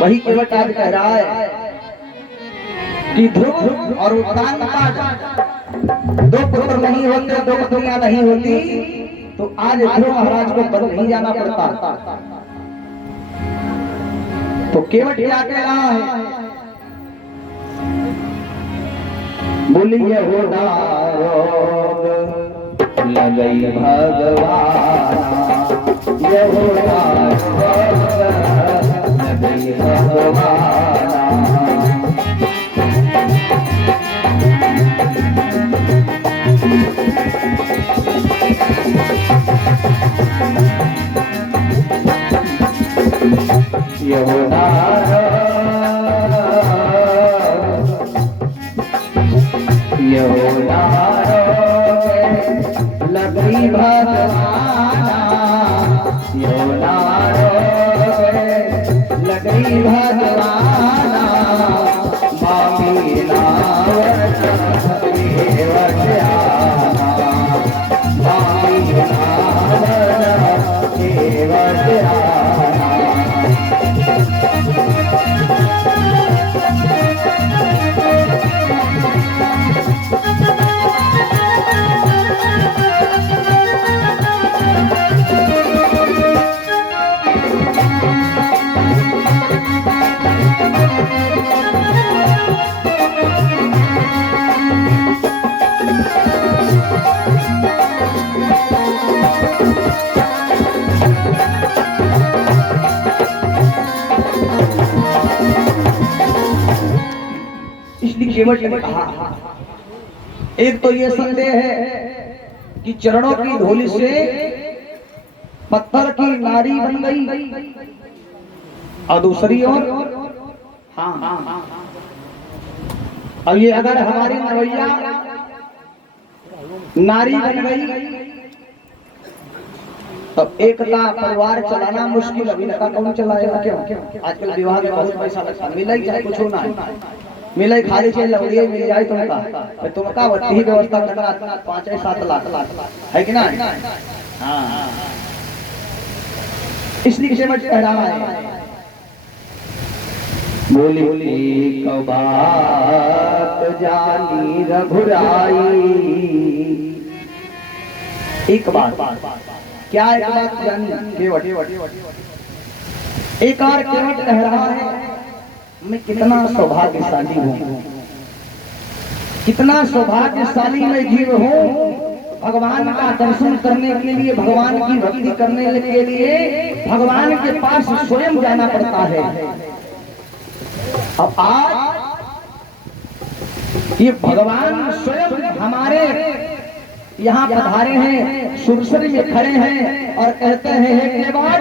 वही केवट आज कह रहा है कि ध्रुव और उत्तानपाद दो पुत्र नहीं होते, दो पत्नियां नहीं होती, तो आज ध्रुव महाराज को वन नहीं जाना पड़ता। तो केवट क्या कह रहा है? बोलिए हो रोग लगई भगवान, ये हो रोग लगई भगवान। यमुना यमुना लगई भगवान, यमुना लगई भगवान। मामी नावत केवट आना, मामी नावत केवट आना। इसलिए केवट ने कहा, एक तो ये संदेह है कि चरणों की धूलि से पत्थर की नारी बन गई, और दूसरी ओर अब ये अगर हमारी नवैया नारी बन गई तो एक का परिवार चलाना मुश्किल, अभी का कौन चलाएगा? क्यों आजकल विवाह में बहुत पैसा लगता है, मिला ही चाहे कुछ होना है, मिला ही खाली चाहिए लवड़िए मिल जाए तुमका वही ही व्यवस्था करना 5-7 लाख है कि ना? हाँ, इसलिए केवट कह रहा है, बोली बात जानी रघुराई। एक बात क्या? एक बात जानी केवट। एक और केवट कह रहा है, मैं कितना सौभाग्यशाली हूँ, कितना सौभाग्यशाली मैं जीव हूँ। भगवान का दर्शन करने के लिए, भगवान की भक्ति करने के लिए भगवान के पास स्वयं जाना पड़ता है। अब आज ये भगवान स्वयं हमारे यहाँ पधारे हैं, सुरसरी में खड़े हैं और कहते हैं, हे केवट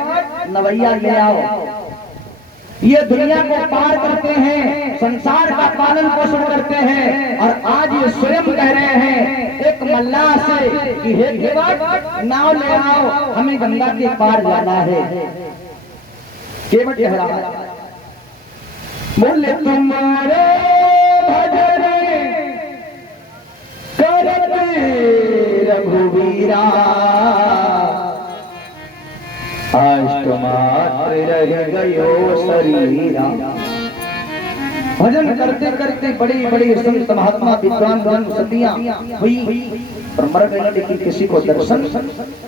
नवैया ले आओ। ये दुनिया को पार करते हैं, संसार का पालन पोषण करते हैं, और आज ये स्वयं कह रहे हैं एक मल्लाह से कि हे केवट नाव ले आओ, हमें गंगा के पार जाना है। केवट कह रहा है, बोले तुम्हारे भजन करते रघुवीरा, अष्टमात्र रह गयो शरीरा। भजन करते करते बड़ी बड़ी संत महात्मा विद्वान गण सतियां हुई, पर मर गई, लेकिन किसी को दर्शन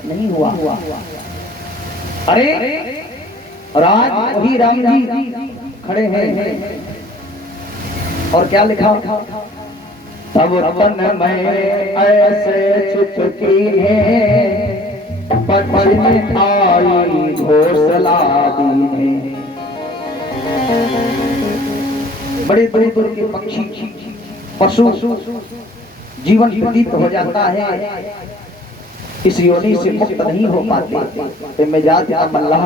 नहीं हुआ। अरे राज वही राम जी खड़े हैं, और क्या लिखा? तब तन में ऐसे चुटकी है, पश्चिम आई घोषला दी है। बड़े बड़े दूर के पक्षी पशु जीवन व्यतीत हो जाता है, इस योनि से मुक्त नहीं हो पाते। मैं जात मल्लाह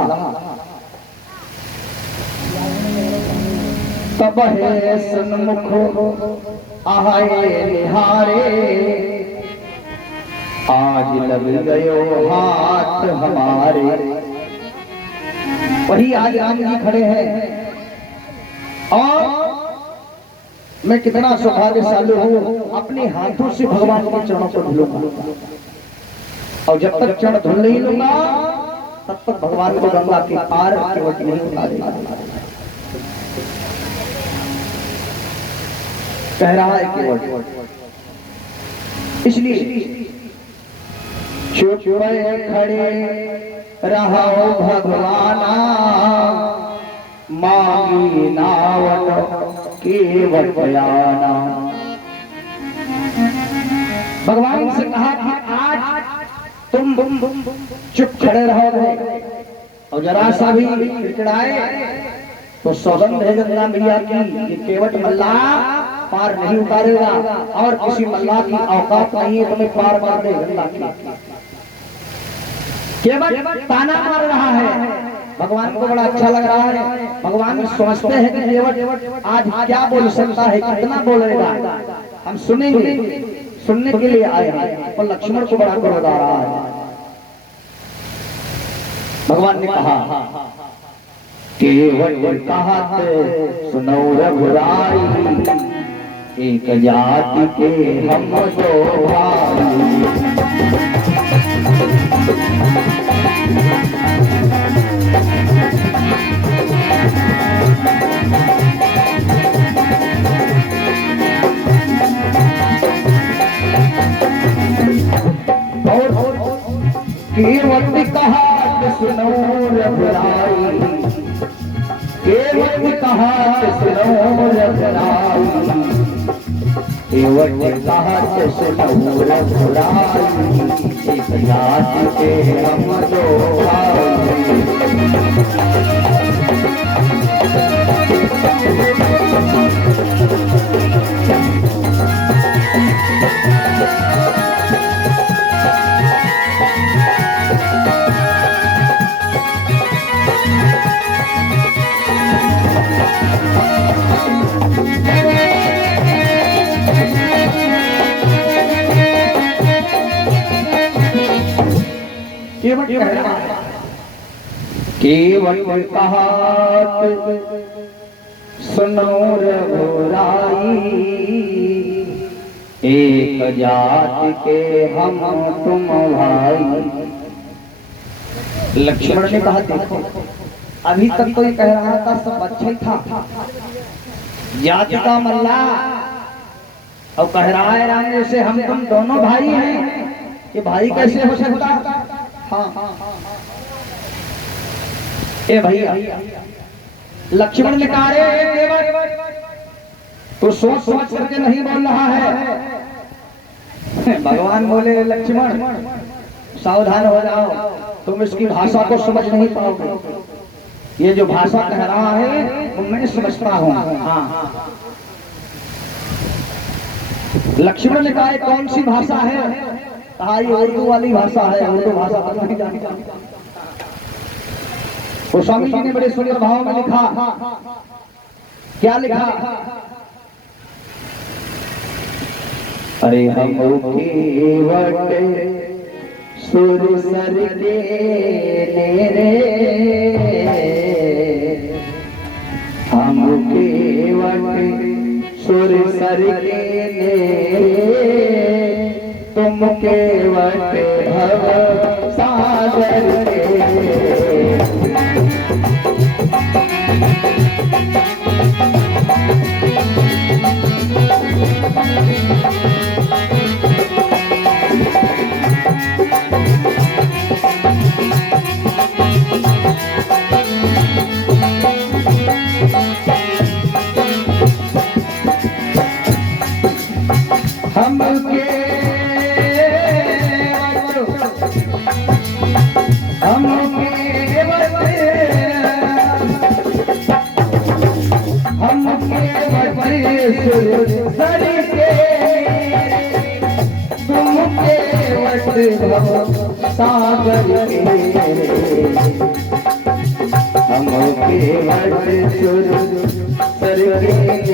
तब है सन्मुख आए निहारे, आज लग गयो हाथ हमारे। वही आज राम जी खड़े हैं, और मैं कितना सौभाग्यशाली हूँ, अपने हाथों से भगवान के चरणों को धुलूंगा, और जब तक चरण धुल नहीं लूंगा तब तक भगवान को गंगा के पार केवट नहीं उतारेगा। कह रहा है केवट। इसलिए चुप खड़े रहो भगवाना, मांगी नावट केवट आना। भगवान से कहा कि आज तुम चुप खड़े रहोगे और जरा सा भी गिड़गिड़ाए तो सौगंध है गंगा मैया की कि केवट मल्ला पार नहीं उतारेगा और किसी मल्ला की औकात नहीं है तुम्हें पार मार दे गंगा की। केवट ताना मार रहा है, भगवान को बड़ा अच्छा लग रहा है। भगवान समझते हैं कि केवट आज क्या बोल सकता है, कितना बोलेगा, हम सुनेंगे, सुनने के लिए आए हैं। और लक्ष्मण को बड़ा क्रोध आ रहा है। भगवान ने कहा केवट कहत सुनो रघुराई, एक जाति के हम दो भाई। केवट कहत सुनो रघुराई, केवट कहत सुनो रघुराई, केवट कहत सुनो रघुराई, एक जाति के हम दो भाई। केवट कहत सुनो रघुराई, एक जाति के हम तुम भाई। लक्ष्मण ने कहा देखो अभी तक तो ये कह रहा था सब अच्छा ही था, जाति का मल्ला और कह रहा है राम से हम तुम दोनों भाई हैं, ये भाई कैसे हो सकता। हाँ ए भैया लक्ष्मण ने कहा तो सोच सोच करके नहीं बोल रहा है। भगवान बोले लक्ष्मण सावधान हो जाओ, तुम इसकी भाषा को समझ नहीं पाओगे। ये जो भाषा कह रहा है वो मैं समझता हूँ। हाँ लक्ष्मण ने कहा कौन सी भाषा है, कहा ये उर्दू वाली भाषा है, उर्दू भाषा तो नहीं जानता। वो स्वामी जी ने बड़े सुंदर भाव में लिखा, क्या लिखा, अरे हम केवट सुर सर के रे, हम केवट सुर सर के तुम केवट भव सागर के। सागर के हम केवट सुर सर के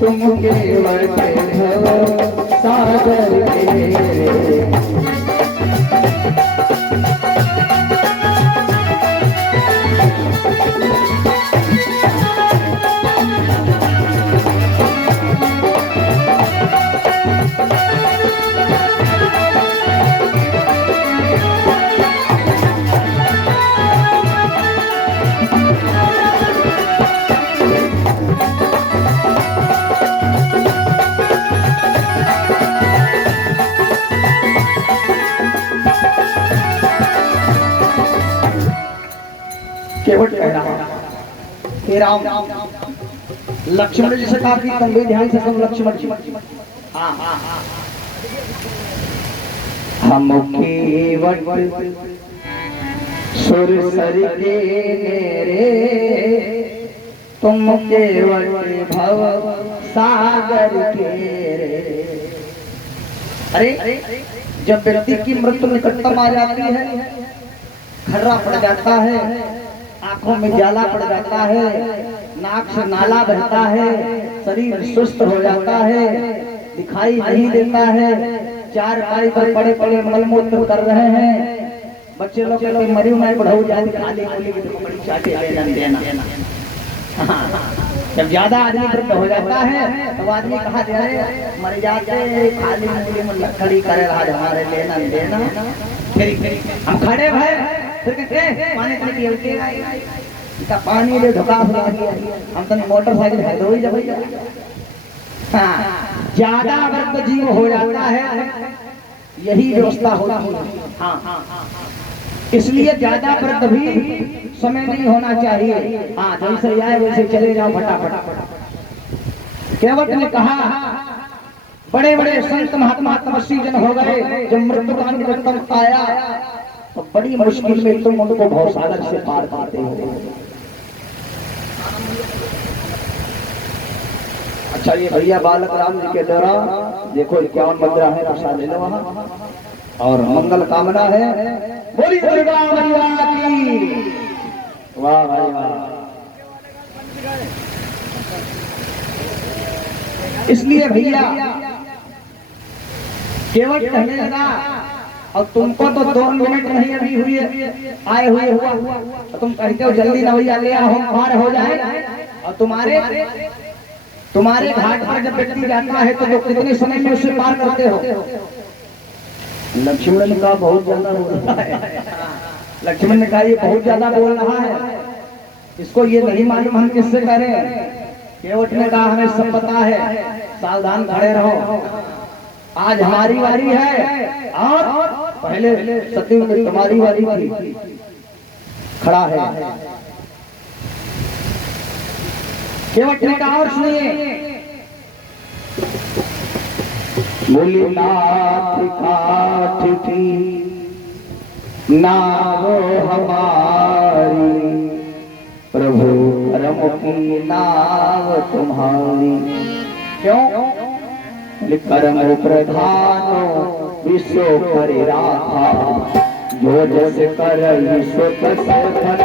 तुम केवट भव सागर के। हे राम, लक्ष्मण जी से कहा कि तुम भी ध्यान से सुन लक्ष्मण जी। हाँ हाँ हाँ, हम केवट सुरसर के मेरे, तुम केवट भव सागर के रे। अरे जब व्यक्ति की मृत्यु निकटतम आ जाती है, खर्रा पड़ जाता है, आंखों में जाला पड़ जाता है, नाक से नाला बहता है, शरीर सुस्त हो जाता है, दिखाई नहीं देता है, चार पाई पर पड़े पड़े मलमूत्र कर रहे हैं, बच्चे लोग मरी उमारी बढ़ाऊ जाती खाली खाली बड़ी चाटे देना। जब ज्यादा आदमी वृद्ध हो जाता है तो आदमी कहा जाए मर जाते खाली मूली में लकड़ी करे आज हमारे लेना देना। हम खड़े भाई फिर कहते पानी का पानी ले धोखा हुआ हम तो मोटरसाइकिल है दो ही जब ज्यादा वृद्ध जीव हो जाता है यही व्यवस्था होती है। हाँ इसलिए ज्यादा वृद्ध भी समय नहीं होना चाहिए। हाँ जैसे आए वैसे चले जाओ फटाफट। केवट ने कहा बड़े बड़े संत महात्मा तपस्वी जन हो गए, जब मृत्यु का निकटतम आया तो बड़ी मुश्किल में तुम उनको भवसागर से पार पाते हो। अच्छा ये भैया बालक राम जी के द्वारा देखो 51 मुद्रा है, प्रसाद ले लो वहां और मंगल कामना है। बोली दुर्गा मैया की। वाह भाई वाह। इसलिए भैया केवट कहने लगा और तुमको तो 2 मिनट नहीं अभी हुई आए हुए हुआ तो तुम कहते हो जल्दी ना भैया ले आओ हम पार हो जाए। और तुम्हारे घाट पर जब व्यक्ति जाता है तो कितने समय में उसे पार करते हो? लक्ष्मण ने कहा बहुत ज्यादा बोल रहा है। लक्ष्मण ने कहा ये बहुत ज्यादा बोल रहा है, इसको ये नहीं मालूम हम किससे करें। केवट ने कहा हमें सब पता है, सावधान खड़े रहो, आज हमारी बारी है और पहले सतयुग में तुम्हारी बारी थी। खड़ा है केवट ने कहा और सुनिए। बोली नाथ काठ की नाव हमारी, प्रभु परम की नाव तुम्हारी। क्यों? कर्म प्रधानो विश्व परिराखा, जो जस कर विश्व तस फल